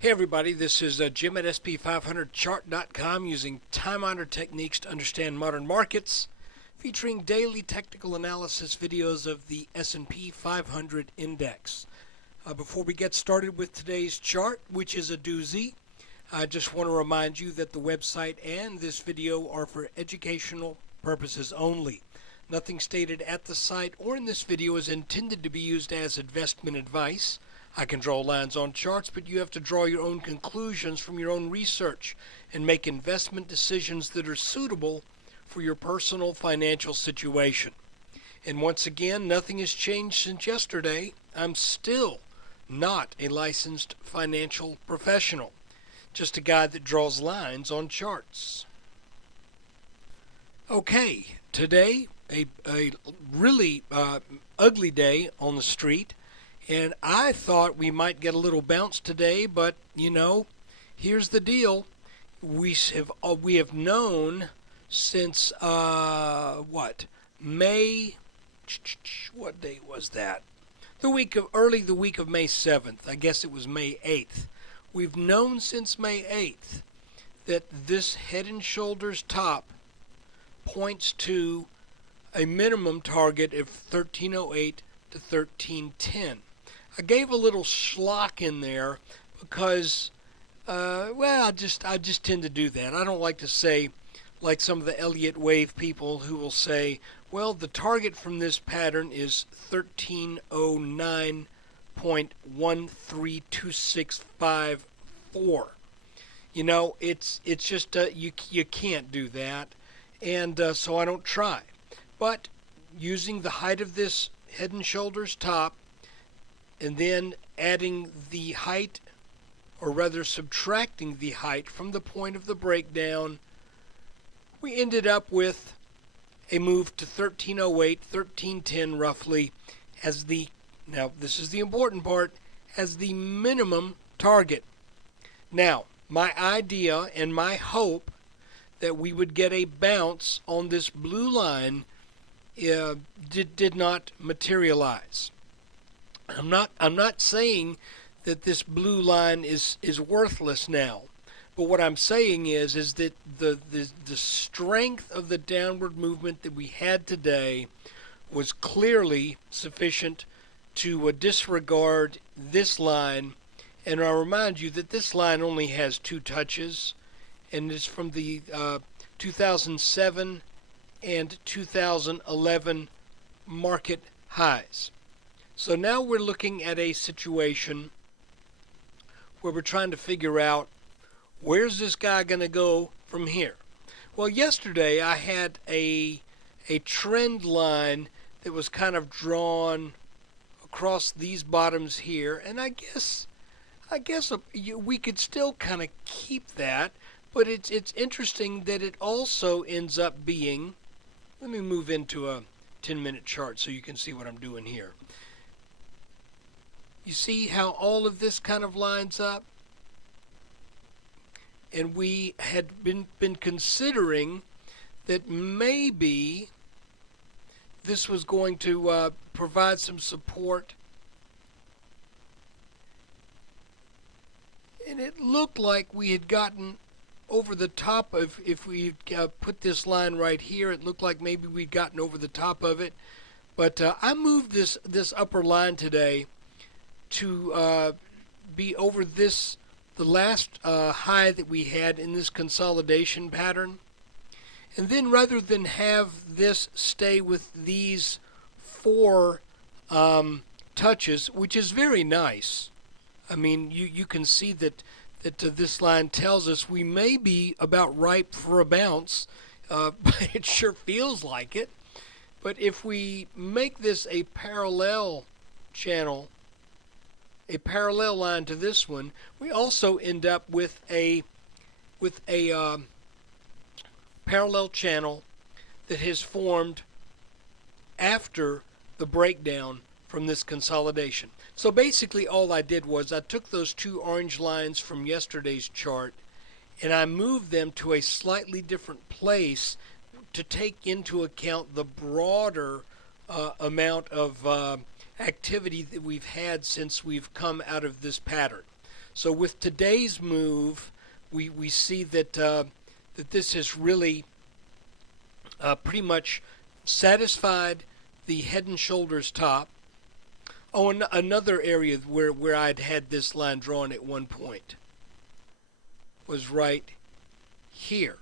Hey everybody, this is Jim at SP500chart.com using time-honored techniques to understand modern markets, featuring daily technical analysis videos of the S&P 500 index. Before we get started with today's chart, which is a doozy, I just want to remind you that the website and this video are for educational purposes only. Nothing stated at the site or in this video is intended to be used as investment advice. I can draw lines on charts, but you have to draw your own conclusions from your own research and make investment decisions that are suitable for your personal financial situation. And once again, nothing has changed since yesterday. I'm still not a licensed financial professional, just a guy that draws lines on charts. Okay, today, a really ugly day on the street. And I thought we might get a little bounce today, but here's the deal: we have known since May? What date was that? The week of May 7th. I guess it was May 8th. We've known since May 8th that this Head and Shoulders top points to a minimum target of 1308 to 1310. I gave a little schlock in there because, I just tend to do that. I don't like to say, like some of the Elliott wave people who will say, well, the target from this pattern is 1309.132654. It's just you can't do that, and so I don't try. But using the height of this Head and Shoulders top, and then adding the height, or rather subtracting the height from the point of the breakdown, we ended up with a move to 1308, 1310 roughly, as now this is the important part, as the minimum target. Now, my idea and my hope that we would get a bounce on this blue line did not materialize. I'm not saying that this blue line is worthless now, but what I'm saying is that the strength of the downward movement that we had today was clearly sufficient to disregard this line. And I'll remind you that this line only has two touches, and it's from the 2007 and 2011 market highs. So now we're looking at a situation where we're trying to figure out, where's this guy going to go from here? Well, yesterday I had a trend line that was kind of drawn across these bottoms here, and I guess we could still kind of keep that, but it's interesting that it also ends up being, let me move into a 10-minute chart so you can see what I'm doing here. You see how all of this kind of lines up? And we had been considering that maybe this was going to provide some support. And it looked like we had gotten over the top of, if we put this line right here, it looked like maybe we'd gotten over the top of it. But I moved this upper line today to be over the last high that we had in this consolidation pattern. And then rather than have this stay with these four touches, which is very nice, I mean, you can see that this line tells us we may be about ripe for a bounce, but it sure feels like it. But if we make this a parallel channel, a parallel line to this one, we also end up with a parallel channel that has formed after the breakdown from this consolidation. So basically all I did was I took those two orange lines from yesterday's chart and I moved them to a slightly different place to take into account the broader amount of activity that we've had since we've come out of this pattern. So with today's move, we see that that this has really pretty much satisfied the head and shoulders top. Oh, and another area where I'd had this line drawn at one point was right here.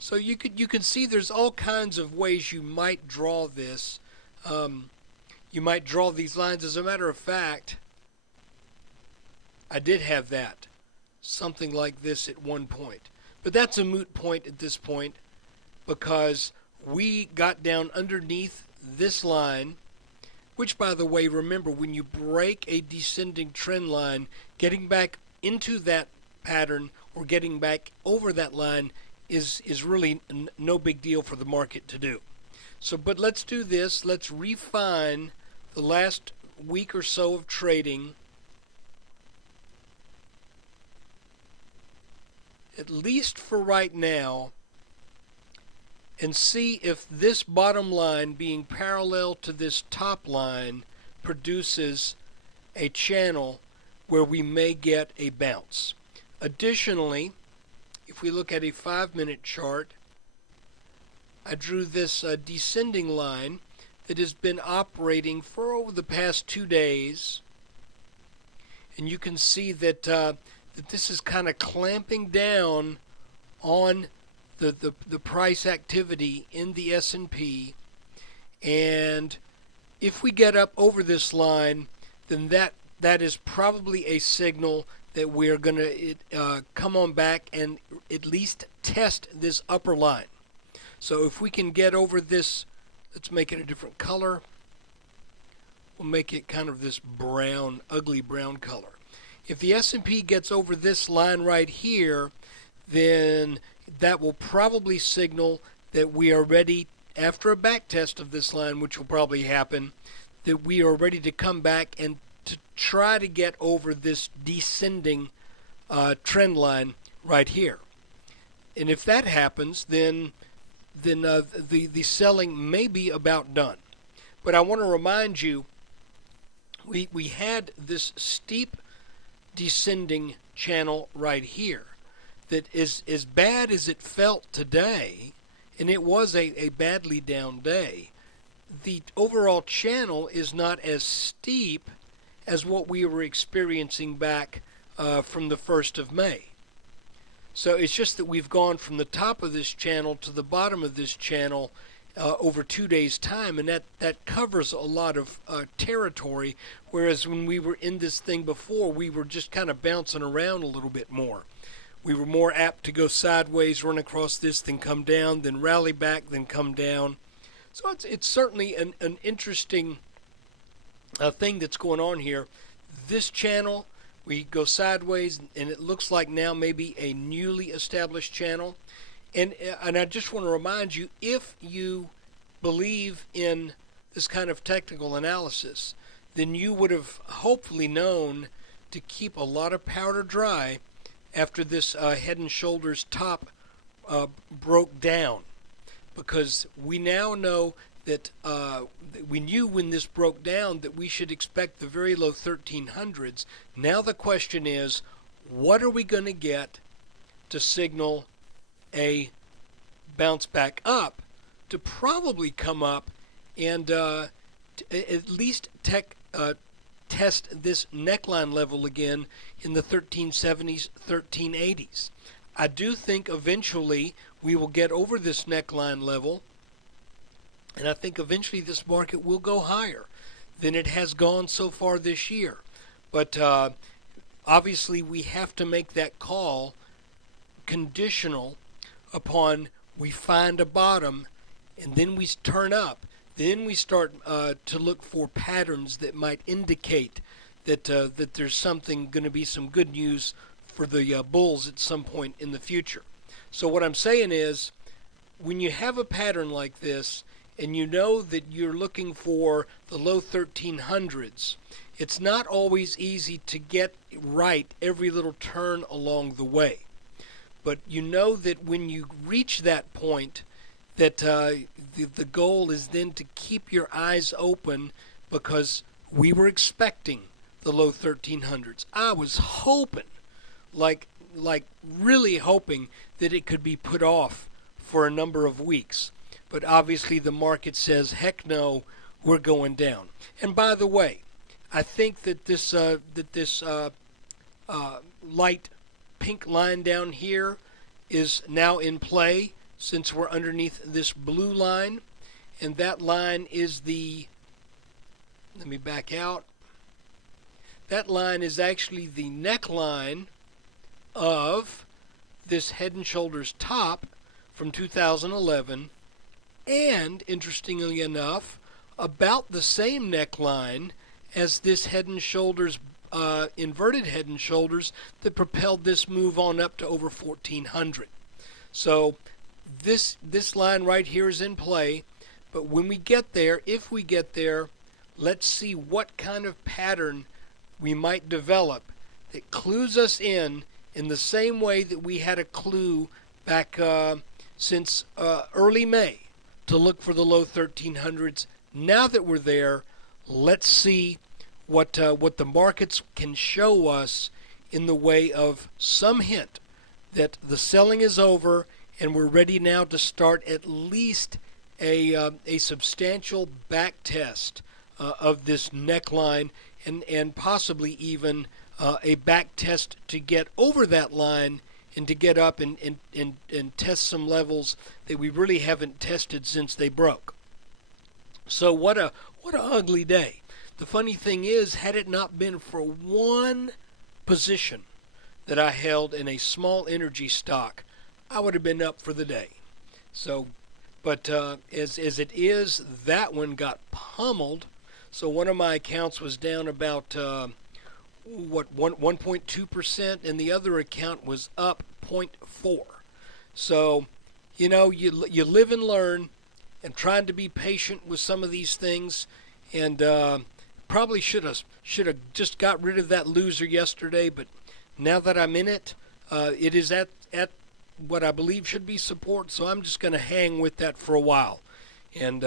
So you can see there's all kinds of ways you might draw this. You might draw these lines. As a matter of fact, I did have that, something like this at one point. But that's a moot point at this point because we got down underneath this line, which, by the way, remember, when you break a descending trend line, getting back into that pattern or getting back over that line is really no big deal for the market to do. So, but let's do this. Let's refine the last week or so of trading, at least for right now, and see if this bottom line being parallel to this top line produces a channel where we may get a bounce. Additionally, if we look at a 5-minute chart, I drew this descending line that has been operating for over the past 2 days, and you can see that that this is kind of clamping down on the price activity in the S&P, and if we get up over this line, then that is probably a signal that we're going to come on back and at least test this upper line. So if we can get over this, let's make it a different color. We'll make it kind of this brown, ugly brown color. If the S&P gets over this line right here, then that will probably signal that we are ready, after a back test of this line, which will probably happen, that we are ready to come back and to try to get over this descending trend line right here. And if that happens, then the selling may be about done. But I want to remind you, we had this steep descending channel right here that is as bad as it felt today, and it was a badly down day. The overall channel is not as steep as what we were experiencing back from the 1st of May. So it's just that we've gone from the top of this channel to the bottom of this channel over 2 days' time, and that covers a lot of territory, whereas when we were in this thing before, we were just kind of bouncing around a little bit more. We were more apt to go sideways, run across this, then come down, then rally back, then come down. So it's certainly an interesting thing that's going on here. This channel, we go sideways, and it looks like now maybe a newly established channel. And I just want to remind you, if you believe in this kind of technical analysis, then you would have hopefully known to keep a lot of powder dry after this head and shoulders top broke down, because we now know that we knew when this broke down that we should expect the very low 1300s. Now the question is, what are we going to get to signal a bounce back up to probably come up and at least test this neckline level again in the 1370s, 1380s. I do think eventually we will get over this neckline level, and I think eventually this market will go higher than it has gone so far this year. But obviously we have to make that call conditional upon we find a bottom, and then we turn up. Then we start to look for patterns that might indicate that that there's something going to be some good news for the bulls at some point in the future. So what I'm saying is, when you have a pattern like this, and you know that you're looking for the low 1300s, it's not always easy to get right every little turn along the way. But you know that when you reach that point, that the goal is then to keep your eyes open, because we were expecting the low 1300s. I was hoping, like really hoping, that it could be put off for a number of weeks. But obviously the market says, heck no, we're going down. And by the way, I think that this light pink line down here is now in play, since we're underneath this blue line, and that line is the, let me back out, that line is actually the neckline of this Head and Shoulders top from 2011, and interestingly enough, about the same neckline as this Head and Shoulders inverted Head and Shoulders that propelled this move on up to over 1400. So this line right here is in play, but when we get there, if we get there, let's see what kind of pattern we might develop that clues us in the same way that we had a clue back since early May to look for the low 1300s. Now that we're there, let's see what the markets can show us in the way of some hint that the selling is over and we're ready now to start at least a substantial back test of this neckline, and possibly even a back test to get over that line and to get up and test some levels that we really haven't tested since they broke. So what a ugly day. The funny thing is, had it not been for one position that I held in a small energy stock, I would have been up for the day. So, but as it is, that one got pummeled. So one of my accounts was down about 1.2%, and the other account was up 0.4. So, you know, you live and learn, and trying to be patient with some of these things, and probably should have just got rid of that loser yesterday, but now that I'm in it, it is at what I believe should be support, so I'm just going to hang with that for a while, and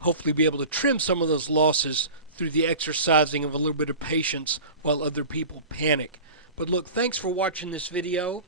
hopefully be able to trim some of those losses through the exercising of a little bit of patience while other people panic. But look, thanks for watching this video,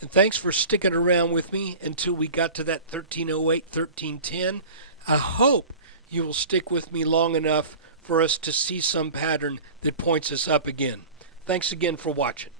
and thanks for sticking around with me until we got to that 1308, 1310. I hope you will stick with me long enough for us to see some pattern that points us up again. Thanks again for watching.